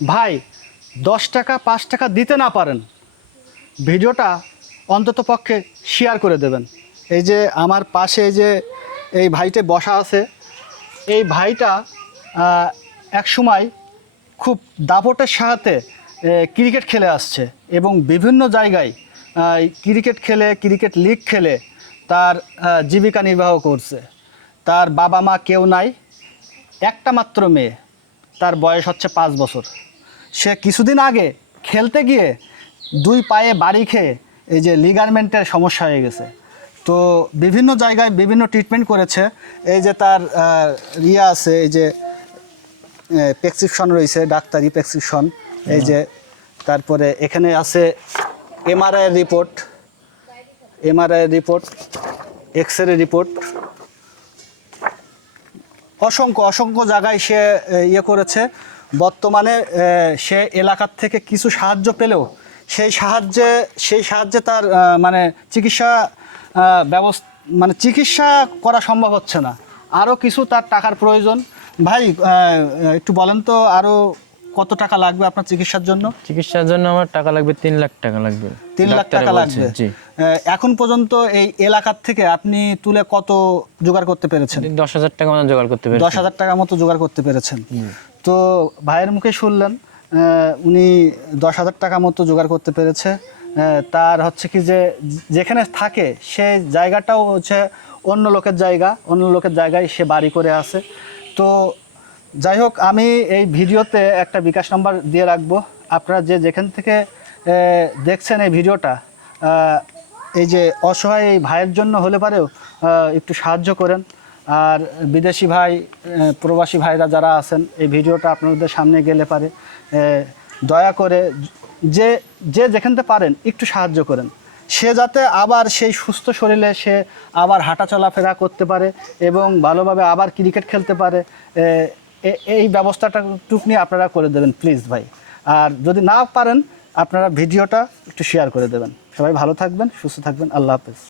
ভাই 10 টাকা 5 টাকা দিতে না পারেন, ভিডিওটা অন্তত পক্ষে শেয়ার করে দেবেন। এই যে আমার পাশে যে এই ভাইটা বসা আছে, এই ভাইটা এক সময় খুব দাপটের সাথে ক্রিকেট খেলে আসছে এবং বিভিন্ন জায়গায় ক্রিকেট খেলে, ক্রিকেট লিগ খেলে তার জীবিকা নির্বাহ করছে। তার বাবা মা কেউ নাই, একটা মাত্র মেয়ে, তার বয়স হচ্ছে 5 বছর। সে কিছুদিন আগে খেলতে গিয়ে 2 পায়ে বাড়ি খেয়ে এই যে লিগারমেন্টের সমস্যা হয়ে গেছে। তো বিভিন্ন জায়গায় বিভিন্ন ট্রিটমেন্ট করেছে। এই যে তার ইয়ে আছে, এই যে প্রেসক্রিপশন রয়েছে, ডাক্তারি প্রেসক্রিপশন। এই যে তারপরে এখানে আছে এমআরআই রিপোর্ট, এক্স-রে রিপোর্ট। অসংখ্য জায়গায় সে ইয়ে করেছে। বর্তমানে সে এলাকার থেকে কিছু সাহায্য পেলেও সেই সাহায্যে তার মানে চিকিৎসা করা সম্ভব হচ্ছে না। আরও কিছু তার টাকার প্রয়োজন। ভাই একটু বলেন তো, আরও কত টাকা লাগবে আপনার চিকিৎসার জন্য? চিকিৎসার জন্য আমার টাকা লাগবে 3 লাখ টাকা লাগবে। 3 লাখ টাকা লাগবে। জি। এখন পর্যন্ত এই এলাকার থেকে আপনি তুলে কত জোগাড় করতে পেরেছেন? 10,000 টাকা মতো জোগাড় করতে পেরেছি। 10,000 টাকা মতো জোগাড় করতে পেরেছেন। তো ভাইয়ের মুখে শুনলেন উনি 10,000 টাকা মতো জোগাড় করতে পেরেছে। তার হচ্ছে কি যে যেখানে থাকে সেই জায়গাটাও হচ্ছে অন্য লোকের জায়গায় সে বাড়ি করে আছে। তো যাই হোক, আমি এই ভিডিওতে একটা বিকাশ নাম্বার দিয়ে রাখবো। আপনারা যেখান থেকে দেখছেন এই ভিডিওটা, এই যে অসহায় এই ভাইয়ের জন্য হলে পারেও একটু সাহায্য করেন। আর বিদেশি ভাই, প্রবাসী ভাইরা যারা আছেন, এই ভিডিওটা আপনাদের সামনে গেলে পারে দয়া করে যে যেখান থেকে পারেন একটু সাহায্য করেন। সে যাতে আবার সেই সুস্থ শরীরে সে আবার হাঁটা চলাফেরা করতে পারে এবং ভালোভাবে আবার ক্রিকেট খেলতে পারে। এই ব্যবস্থাটা টুকনি আপনারা করে দেবেন প্লিজ ভাই। আর যদি না পারেন আপনারা ভিডিওটা একটু শেয়ার করে দেবেন। সবাই ভালো থাকবেন, সুস্থ থাকবেন। আল্লাহ হাফেজ।